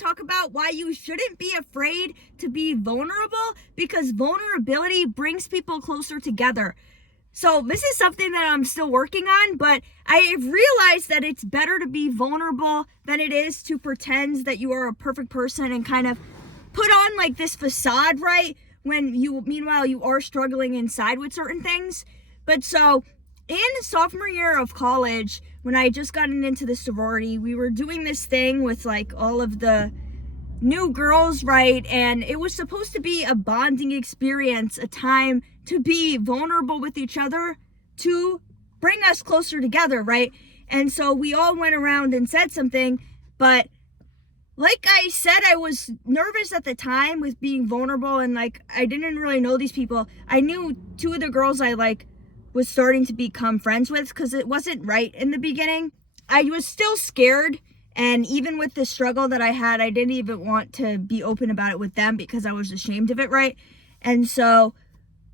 to talk about why you shouldn't be afraid to be vulnerable, because vulnerability brings people closer together. So this is something that I'm still working on, but I've realized that it's better to be vulnerable than it is to pretend that you are a perfect person and kind of put on like this facade, right? When meanwhile, you are struggling inside with certain things. But so in sophomore year of college, when I had just gotten into the sorority, we were doing this thing with like all of the new girls, right? And it was supposed to be a bonding experience, a time to be vulnerable with each other, to bring us closer together, right? And so we all went around and said something, but like I said, I was nervous at the time with being vulnerable, and like I didn't really know these people. I knew two of the girls I like was starting to become friends with, because it wasn't right in the beginning. I was still scared, and even with the struggle that I had, I didn't even want to be open about it with them because I was ashamed of it, right? And so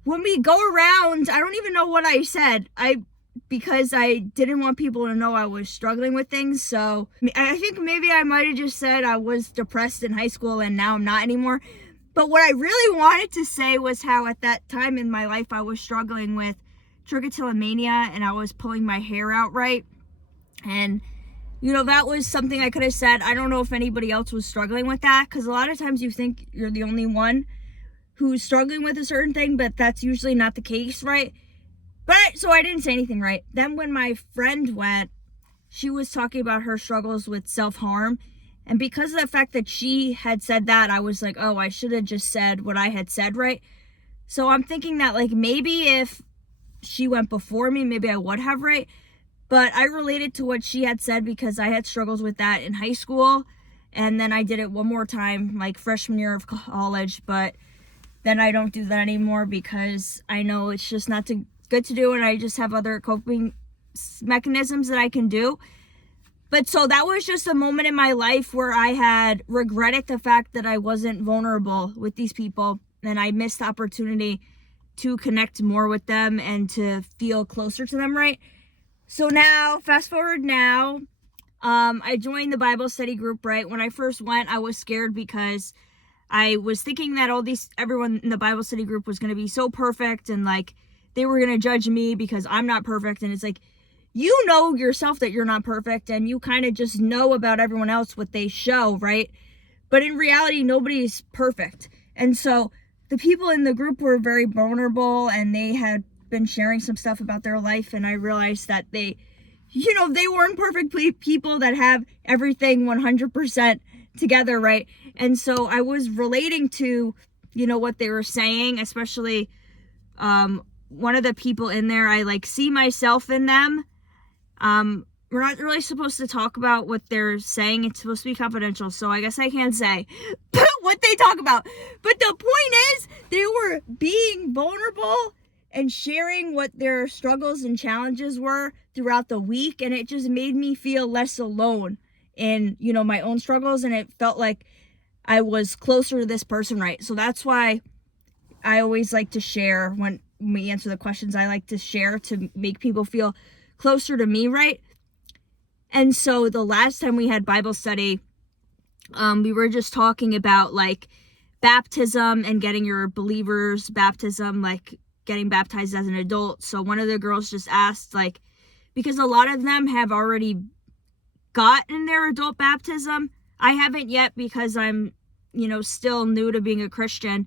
when we go around, I don't even know what I said. Because I didn't want people to know I was struggling with things. So I think maybe I might have just said I was depressed in high school and now I'm not anymore. But what I really wanted to say was how at that time in my life I was struggling with trichotillomania and I was pulling my hair out, right? And that was something I could have said. I don't know if anybody else was struggling with that, because a lot of times you think you're the only one who's struggling with a certain thing, but that's usually not the case, right? But so I didn't say anything, right? Then when my friend went, she was talking about her struggles with self-harm. And because of the fact that she had said that, I was like, oh, I should have just said what I had said, right? So I'm thinking that like maybe if she went before me, maybe I would have, right? But I related to what she had said because I had struggles with that in high school. And then I did it one more time, like freshman year of college. But then I don't do that anymore because I know it's just not good to do, and I just have other coping mechanisms that I can do. But so that was just a moment in my life where I had regretted the fact that I wasn't vulnerable with these people, and I missed the opportunity to connect more with them and to feel closer to them, right? So now, fast forward now, I joined the Bible study group, right? When I first went, I was scared because I was thinking that everyone in the Bible study group was going to be so perfect, and like they were going to judge me because I'm not perfect. And it's like, you know yourself that you're not perfect, and you kind of just know about everyone else what they show, right? But in reality, nobody's perfect. And so the people in the group were very vulnerable, and they had been sharing some stuff about their life. And I realized that they weren't perfect people that have everything 100% together, right? And so I was relating to, what they were saying, especially, one of the people in there, I like see myself in them. We're not really supposed to talk about what they're saying. It's supposed to be confidential, so I guess I can't say what they talk about. But the point is, they were being vulnerable and sharing what their struggles and challenges were throughout the week, and it just made me feel less alone in, my own struggles, and it felt like I was closer to this person, right? So that's why I always like to share when we answer the questions. I like to share to make people feel closer to me, right? And so the last time we had Bible study, we were just talking about like baptism and getting your believer's baptism, like getting baptized as an adult. So one of the girls just asked, like, because a lot of them have already gotten their adult baptism. I haven't yet because I'm, still new to being a Christian.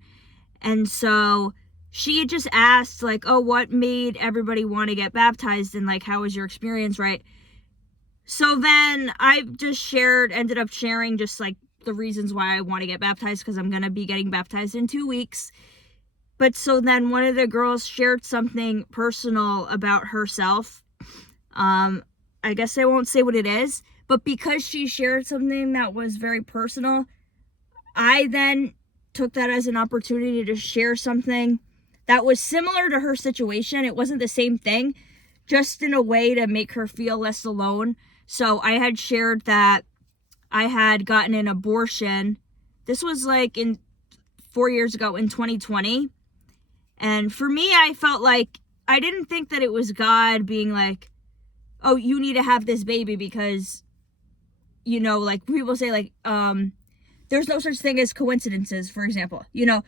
And so she had just asked, like, oh, what made everybody want to get baptized, and like, how was your experience, right? So then I just ended up sharing just like the reasons why I want to get baptized, because I'm going to be getting baptized in 2 weeks. But so then one of the girls shared something personal about herself. I guess I won't say what it is, but because she shared something that was very personal, I then took that as an opportunity to share something that was similar to her situation. It wasn't the same thing, just in a way to make her feel less alone. So I had shared that I had gotten an abortion. This was like 4 years ago in 2020. And for me, I felt like I didn't think that it was God being like, oh, you need to have this baby because, like people say like, there's no such thing as coincidences, for example. You know,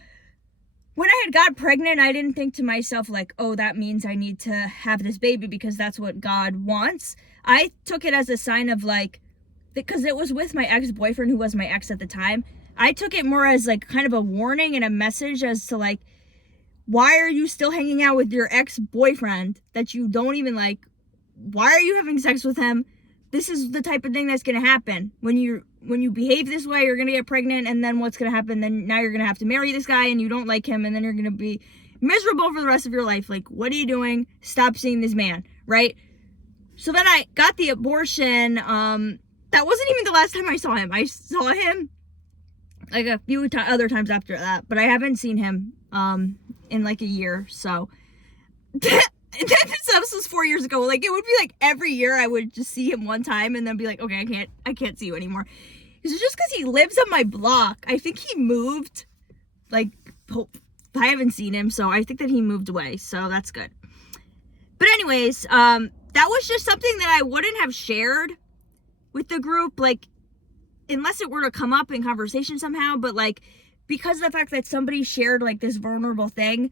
when I had got pregnant, I didn't think to myself like, oh, that means I need to have this baby because that's what God wants. I took it as a sign of like, because it was with my ex-boyfriend who was my ex at the time. I took it more as like kind of a warning and a message as to like, why are you still hanging out with your ex-boyfriend that you don't even like? Why are you having sex with him? This is the type of thing that's going to happen when you behave this way. You're going to get pregnant, and then what's going to happen? Then now you're going to have to marry this guy and you don't like him, and then you're going to be miserable for the rest of your life. Like, what are you doing? Stop seeing this man, right? So then I got the abortion. That wasn't even the last time I saw him. I saw him like a few other times after that, but I haven't seen him in like a year. So this was 4 years ago. Like, it would be like every year I would just see him one time and then be like, okay, I can't see you anymore. It's just because he lives on my block. I think he moved. Like, I haven't seen him, so I think that he moved away. So that's good. But anyways, that was just something that I wouldn't have shared with the group, like, unless it were to come up in conversation somehow. But like, because of the fact that somebody shared like this vulnerable thing,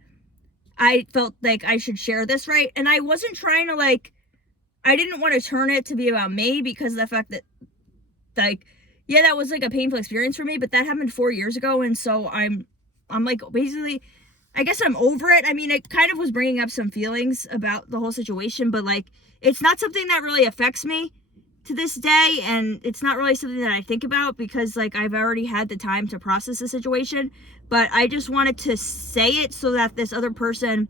I felt like I should share this, right? And I wasn't trying to like, I didn't want to turn it to be about me, because of the fact that like, yeah, that was like a painful experience for me, but that happened 4 years ago. And so I'm like, basically, I guess I'm over it. I mean, it kind of was bringing up some feelings about the whole situation, but like, it's not something that really affects me to this day, and it's not really something that I think about, because like, I've already had the time to process the situation. But I just wanted to say it so that this other person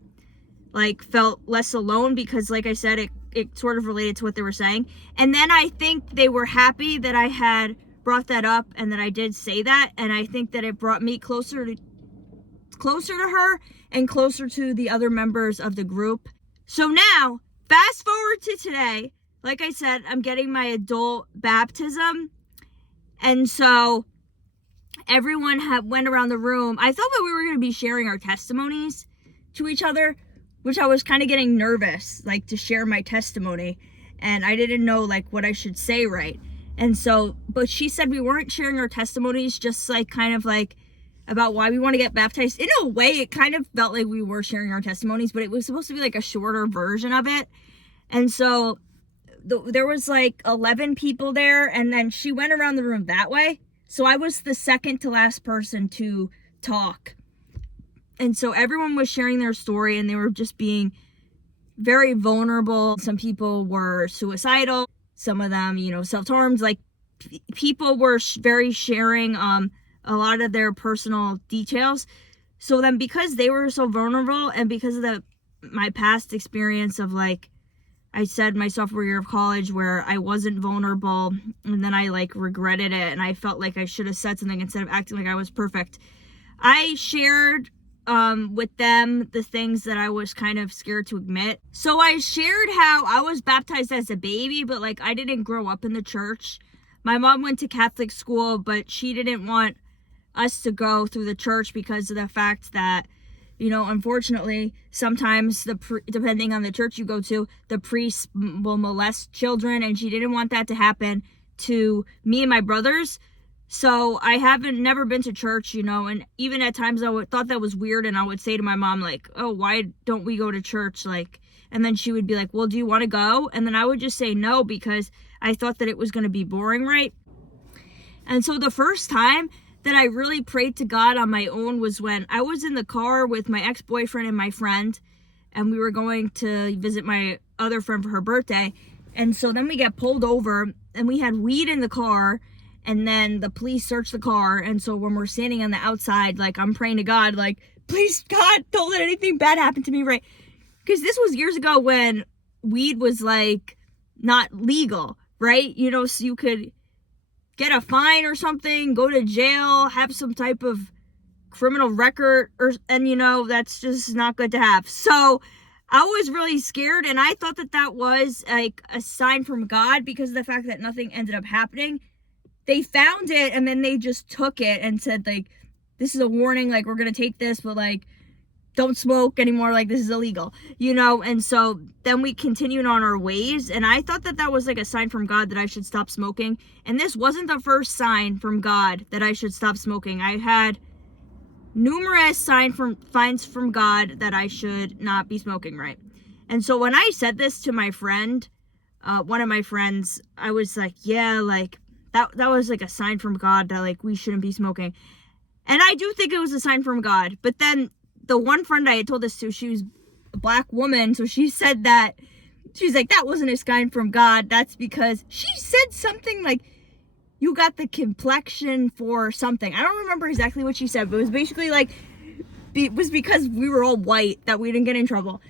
like felt less alone, because like I said, it sort of related to what they were saying. And then I think they were happy that I had brought that up and that I did say that, and I think that it brought me closer to her and closer to the other members of the group. So now, fast forward to today. Like I said, I'm getting my adult baptism. And so everyone went around the room. I thought that we were going to be sharing our testimonies to each other, which I was kind of getting nervous, like, to share my testimony. And I didn't know like what I should say, right? And so, but she said we weren't sharing our testimonies, just like kind of like about why we want to get baptized. In a way, it kind of felt like we were sharing our testimonies, but it was supposed to be like a shorter version of it. And so there was like 11 people there, and then she went around the room that way. So I was the second to last person to talk. And so everyone was sharing their story, and they were just being very vulnerable. Some people were suicidal. Some of them, you know, self-harmed. Like, people were very sharing a lot of their personal details. So then, because they were so vulnerable, and because of my past experience of like, I said my sophomore year of college where I wasn't vulnerable, and then I like regretted it, and I felt like I should have said something instead of acting like I was perfect. I shared with them the things that I was kind of scared to admit. So I shared how I was baptized as a baby, but like, I didn't grow up in the church. My mom went to Catholic school, but she didn't want us to go through the church because of the fact that, you know, unfortunately, sometimes depending on the church you go to, the priests will molest children, and she didn't want that to happen to me and my brothers. So I never been to church, you know, and even at times I thought that was weird, and I would say to my mom, like, oh, why don't we go to church? Like, and then she would be like, well, do you want to go? And then I would just say no, because I thought that it was going to be boring, right? And so the first time that I really prayed to God on my own was when I was in the car with my ex-boyfriend and my friend, and we were going to visit my other friend for her birthday. And so then we get pulled over, and we had weed in the car, and then the police searched the car. And so when we're standing on the outside, like, I'm praying to God, like, please, God, don't let anything bad happen to me, right? Because this was years ago when weed was like not legal, right? You know, so you could get a fine or something, go to jail, have some type of criminal record, and you know, that's just not good to have. So I was really scared, and I thought that was like a sign from God, because of the fact that nothing ended up happening. They found it, and then they just took it and said, like, this is a warning, like, we're gonna take this, but like, don't smoke anymore, like this is illegal, you know. And so then we continued on our ways, and I thought that that was like a sign from God that I should stop smoking. And this wasn't the first sign from God that I should stop smoking. I had numerous signs from God that I should not be smoking, right? And so when I said this to my friend, one of my friends, I was like, yeah, like that was like a sign from God that like we shouldn't be smoking. And I do think it was a sign from God. But then the one friend I had told this to, she was a black woman, so she said that, she's like, that wasn't a sign from God. That's because she said something like, you got the complexion for something. I don't remember exactly what she said, but it was basically like, it was because we were all white that we didn't get in trouble.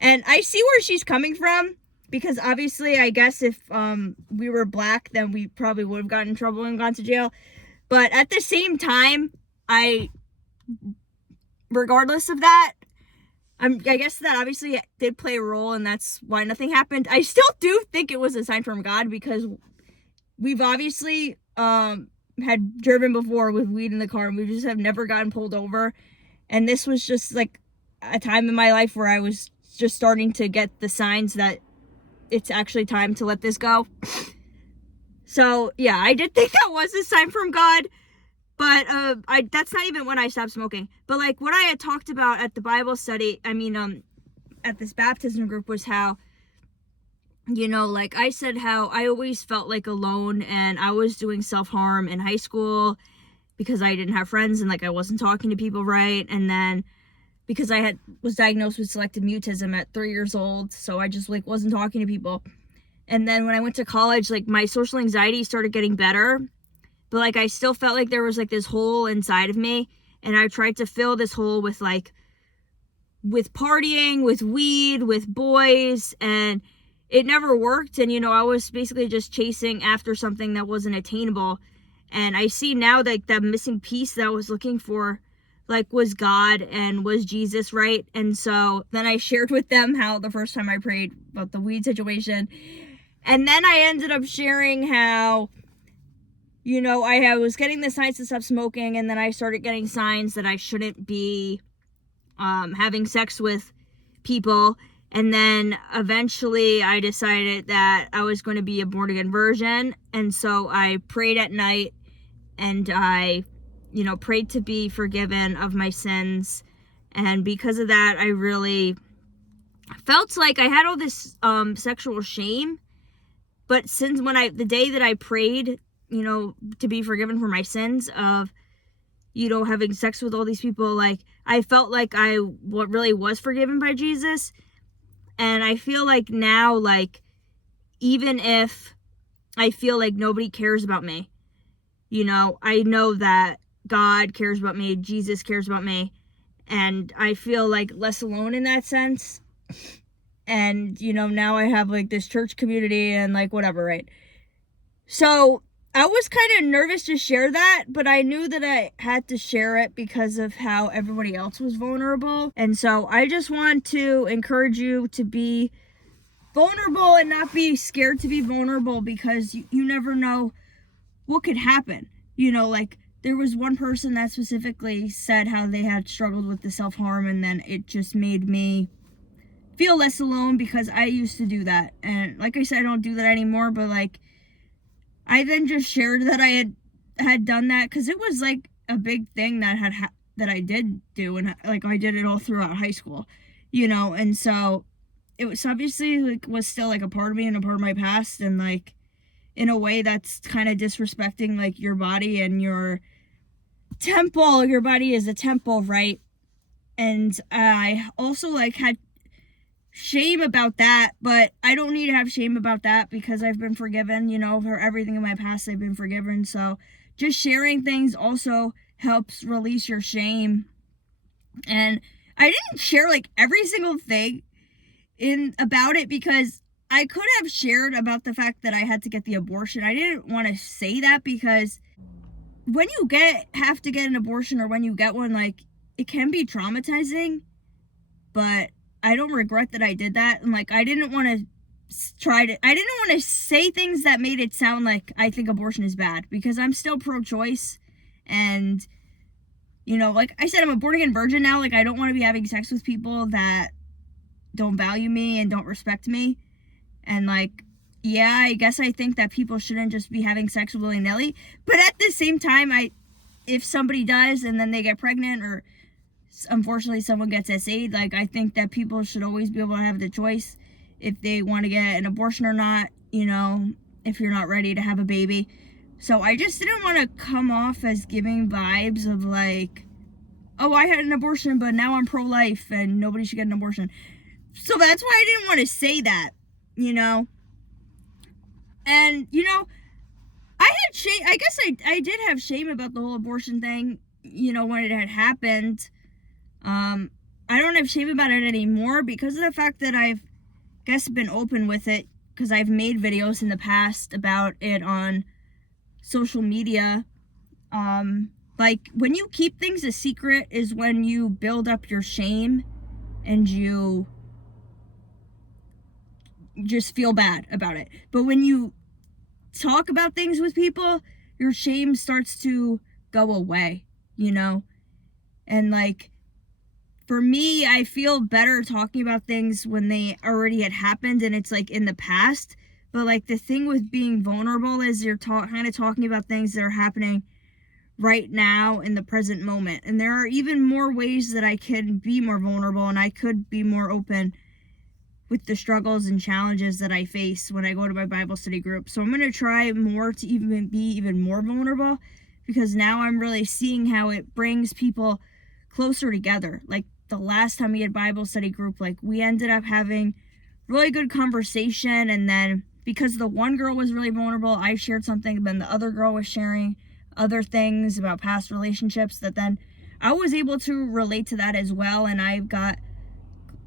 And I see where she's coming from, because obviously I guess if we were black, then we probably would have gotten in trouble and gone to jail. But at the same time, regardless of that, I guess that obviously did play a role, and that's why nothing happened. I still do think it was a sign from God, because we've obviously had driven before with weed in the car, and we just have never gotten pulled over. And this was just like a time in my life where I was just starting to get the signs that it's actually time to let this go. So yeah, I did think that was a sign from God. But that's not even when I stopped smoking. But like what I had talked about at the Bible study, at this baptism group, was how, you know, like I said, how I always felt like alone, and I was doing self-harm in high school because I didn't have friends, and like I wasn't talking to people right. And then because I was diagnosed with selective mutism at 3 years old, so I just like wasn't talking to people. And then when I went to college, like my social anxiety started getting better. But like I still felt like there was like this hole inside of me, and I tried to fill this hole with partying, with weed, with boys, and it never worked. And you know, I was basically just chasing after something that wasn't attainable. And I see now that that missing piece that I was looking for like was God and was Jesus, right? And so then I shared with them how the first time I prayed about the weed situation, and then I ended up sharing how, you know, I was getting the signs to stop smoking, and then I started getting signs that I shouldn't be having sex with people. And then eventually I decided that I was going to be a born-again virgin. And so I prayed at night, and I, you know, prayed to be forgiven of my sins. And because of that, I really felt like I had all this sexual shame. But since the day that I prayed, you know, to be forgiven for my sins of, you know, having sex with all these people, like I felt like I really was forgiven by Jesus. And I feel like now, like, even if I feel like nobody cares about me, you know, I know that God cares about me, Jesus cares about me, and I feel like less alone in that sense. And, you know, now I have like this church community and like whatever, right? So I was kind of nervous to share that, but I knew that I had to share it because of how everybody else was vulnerable. And so I just want to encourage you to be vulnerable and not be scared to be vulnerable, because you never know what could happen. You know, like there was one person that specifically said how they had struggled with the self-harm, and then it just made me feel less alone, because I used to do that. And like I said, I don't do that anymore, but like I then just shared that I had done that, because it was like a big thing that that I did do, and like I did it all throughout high school, you know. And so it was obviously like was still like a part of me and a part of my past, and like in a way that's kind of disrespecting like your body and your temple. Your body is a temple, right? And I also like had shame about that, but I don't need to have shame about that, because I've been forgiven, you know, for everything in my past. I've been forgiven. So just sharing things also helps release your shame. And I didn't share like every single thing about it, because I could have shared about the fact that I had to get the abortion. I didn't want to say that, because when you have to get an abortion, or when you get one, like it can be traumatizing, but I don't regret that I did that. And like I didn't want to say things that made it sound like I think abortion is bad, because I'm still pro-choice, and You know, like I said, I'm a born again virgin now. Like, I don't want to be having sex with people that don't value me and don't respect me. And like, yeah, I guess I think that people shouldn't just be having sex willy-nilly. But at the same time, if somebody does and then they get pregnant, or unfortunately someone gets SA'd, like, I think that people should always be able to have the choice if they want to get an abortion or not, you know, if you're not ready to have a baby. So I just didn't want to come off as giving vibes of like, oh, I had an abortion, but now I'm pro-life and nobody should get an abortion. So that's why I didn't want to say that, you know. And, you know, I had shame. I guess I did have shame about the whole abortion thing, you know, when it had happened. I don't have shame about it anymore because of the fact that I've, guess, been open with it, because I've made videos in the past about it on social media. Like, when you keep things a secret is when you build up your shame and you just feel bad about it. But when you talk about things with people, your shame starts to go away, you know? And like, for me, I feel better talking about things when they already had happened and it's like in the past. But like, the thing with being vulnerable is you're kind of talking about things that are happening right now in the present moment. And there are even more ways that I can be more vulnerable and I could be more open with the struggles and challenges that I face when I go to my Bible study group. So I'm going to try more to even be even more vulnerable, because now I'm really seeing how it brings people closer together. Like the last time we had Bible study group, like we ended up having really good conversation, and then because the one girl was really vulnerable, I shared something, then the other girl was sharing other things about past relationships that then I was able to relate to that as well, and I got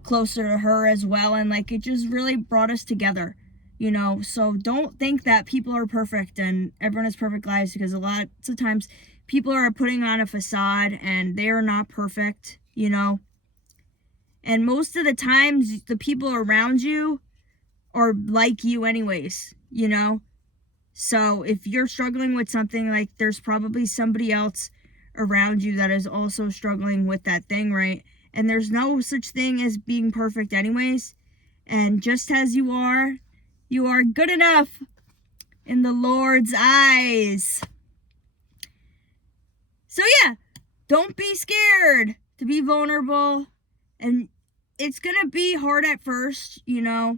closer to her as well, and like it just really brought us together, you know. So don't think that people are perfect and everyone has perfect lives, because a lot of times people are putting on a facade and they are not perfect, you know. And most of the times the people around you are like you anyways, you know. So if you're struggling with something, like there's probably somebody else around you that is also struggling with that thing, right? And there's no such thing as being perfect anyways. And just as you are good enough in the Lord's eyes. So yeah, don't be scared to be vulnerable. And it's gonna be hard at first, you know.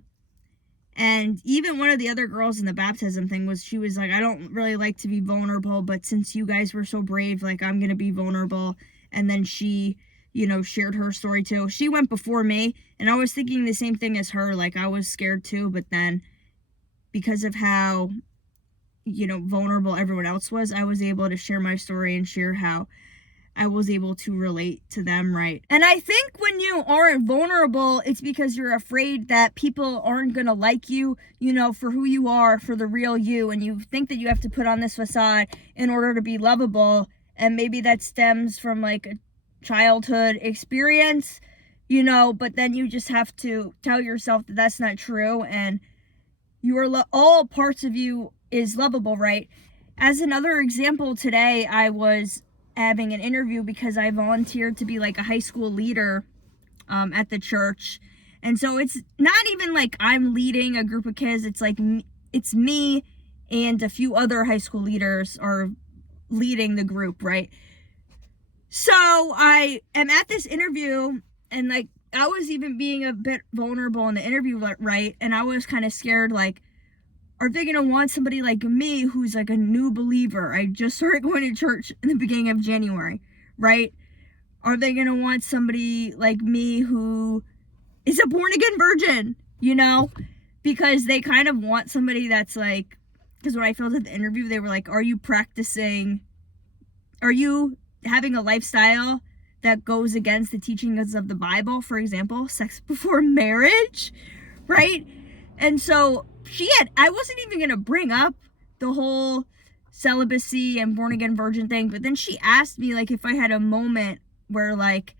And even one of the other girls in the baptism thing she was like, I don't really like to be vulnerable, but since you guys were so brave, like I'm gonna be vulnerable. And then she, you know, shared her story too. She went before me, and I was thinking the same thing as her. Like I was scared too, but then because of how, you know, vulnerable everyone else was, I was able to share my story and share how I was able to relate to them, right? And I think when you aren't vulnerable, it's because you're afraid that people aren't gonna like you, you know, for who you are, for the real you, and you think that you have to put on this facade in order to be lovable. And maybe that stems from like a childhood experience, you know, but then you just have to tell yourself that that's not true, and you are all parts of you is lovable, right? As another example, today I was having an interview because I volunteered to be like a high school leader at the church. And so it's not even like I'm leading a group of kids. It's like it's me and a few other high school leaders are leading the group, right? So I am at this interview, and like I was even being a bit vulnerable in the interview, right? And I was kind of scared, like, are they gonna want somebody like me who's like a new believer? I just started going to church in the beginning of January, right? Are they gonna want somebody like me who is a born again virgin, you know? Because they kind of want somebody that's like, because when I filled out the interview, they were like, are you having a lifestyle that goes against the teachings of the Bible? For example, sex before marriage, right? And so I wasn't even going to bring up the whole celibacy and born again virgin thing, but then she asked me like if I had a moment where like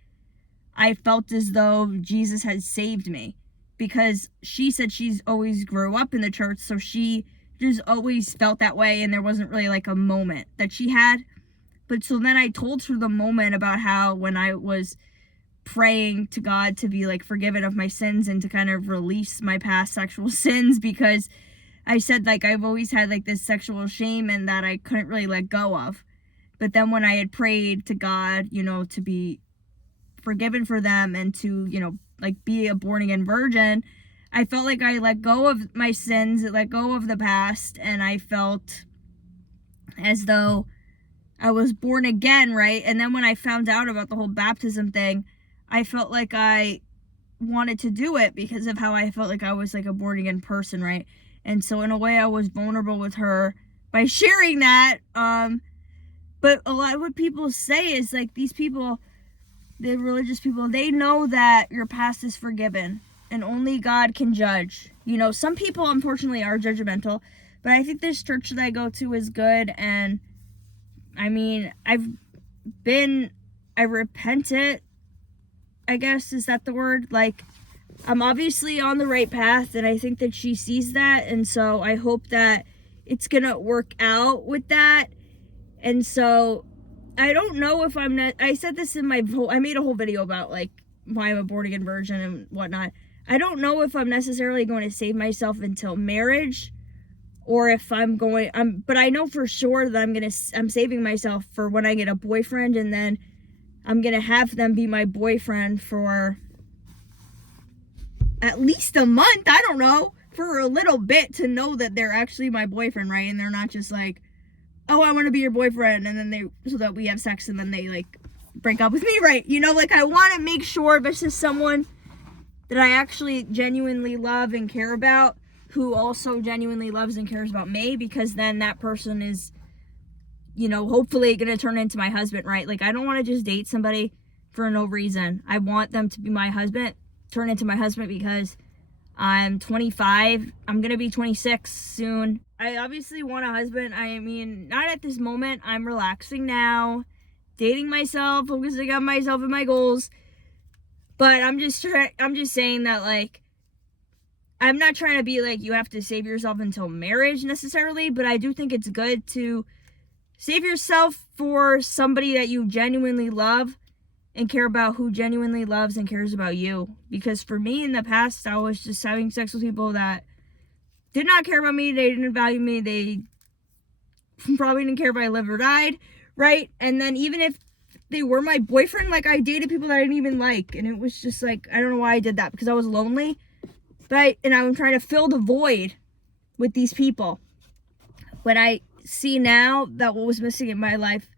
I felt as though Jesus had saved me, because she said she's always grew up in the church, so she just always felt that way, and there wasn't really like a moment that she had But so then I told her the moment about how when I was praying to God to be like forgiven of my sins and to kind of release my past sexual sins, because I said like I've always had like this sexual shame and that I couldn't really let go of. But then when I had prayed to God, you know, to be forgiven for them and to, you know, like be a born again virgin, I felt like I let go of my sins, let go of the past, and I felt as though I was born again, right? And then when I found out about the whole baptism thing, I felt like I wanted to do it because of how I felt like I was like a born again person, right? And so in a way I was vulnerable with her by sharing that. But a lot of what people say is like these people, the religious people, they know that your past is forgiven and only God can judge. You know, some people unfortunately are judgmental, but I think this church that I go to is good. And I mean, I repented, I guess, is that the word? Like, I'm obviously on the right path, and I think that she sees that, and so I hope that it's gonna work out with that. And so I don't know if I'm not, I said this in my I made a whole video about like why I'm a born again virgin and whatnot. I don't know if I'm necessarily going to save myself until marriage, or if but I know for sure that I'm saving myself for when I get a boyfriend, and then I'm gonna have them be my boyfriend for at least a month, I don't know, for a little bit, to know that they're actually my boyfriend, right? And they're not just like, oh, I want to be your boyfriend, and then so that we have sex, and then they like break up with me, right? You know, like I want to make sure this is someone that I actually genuinely love and care about, who also genuinely loves and cares about me, because then that person is, you know, hopefully gonna turn into my husband, right? Like I don't want to just date somebody for no reason. I want them to be my husband, turn into my husband, because I'm 25. I'm gonna be 26 soon. I obviously want a husband. I mean, not at this moment. I'm relaxing now, dating myself, focusing on myself and my goals. But I'm just saying that, like, I'm not trying to be like you have to save yourself until marriage necessarily, but I do think it's good to save yourself for somebody that you genuinely love and care about, who genuinely loves and cares about you. Because for me in the past, I was just having sex with people that did not care about me. They didn't value me. They probably didn't care if I lived or died, right? And then even if they were my boyfriend, like I dated people that I didn't even like. And it was just like, I don't know why I did that, because I was lonely. And I'm trying to fill the void with these people. When I see now that what was missing in my life,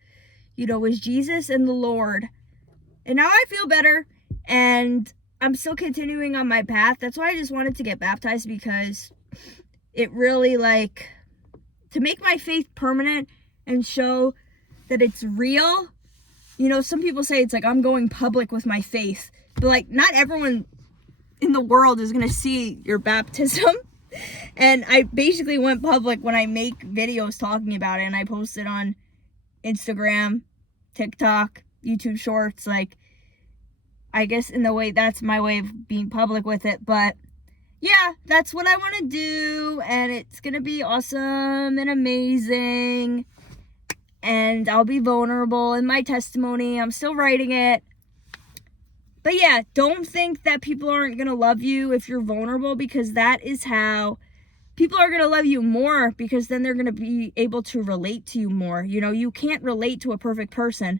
you know, was Jesus and the Lord. And now I feel better, and I'm still continuing on my path. That's why I just wanted to get baptized, because it really, like, to make my faith permanent and show that it's real. You know, some people say it's like I'm going public with my faith, but like not everyone in the world is going to see your baptism. And I basically went public when I make videos talking about it, and I post it on Instagram, TikTok, YouTube Shorts. Like, I guess in the way, that's my way of being public with it. But yeah, that's what I want to do, and it's going to be awesome and amazing. And I'll be vulnerable in my testimony. I'm still writing it. But yeah, don't think that people aren't going to love you if you're vulnerable, because that is how people are going to love you more, because then they're going to be able to relate to you more. You know, you can't relate to a perfect person,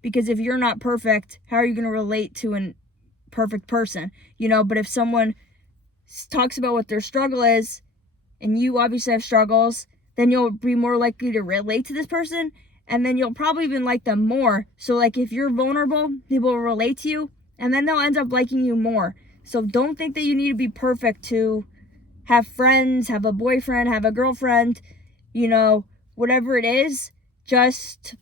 because if you're not perfect, how are you going to relate to a perfect person? You know, but if someone talks about what their struggle is, and you obviously have struggles, then you'll be more likely to relate to this person, and then you'll probably even like them more. So like if you're vulnerable, people will relate to you, and then they'll end up liking you more. So don't think that you need to be perfect to have friends, have a boyfriend, have a girlfriend, you know, whatever it is. Just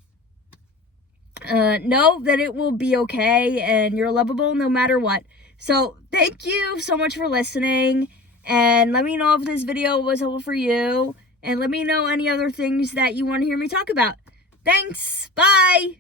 know that it will be okay, and you're lovable no matter what. So thank you so much for listening, and let me know if this video was helpful for you, and let me know any other things that you want to hear me talk about. Thanks. Bye.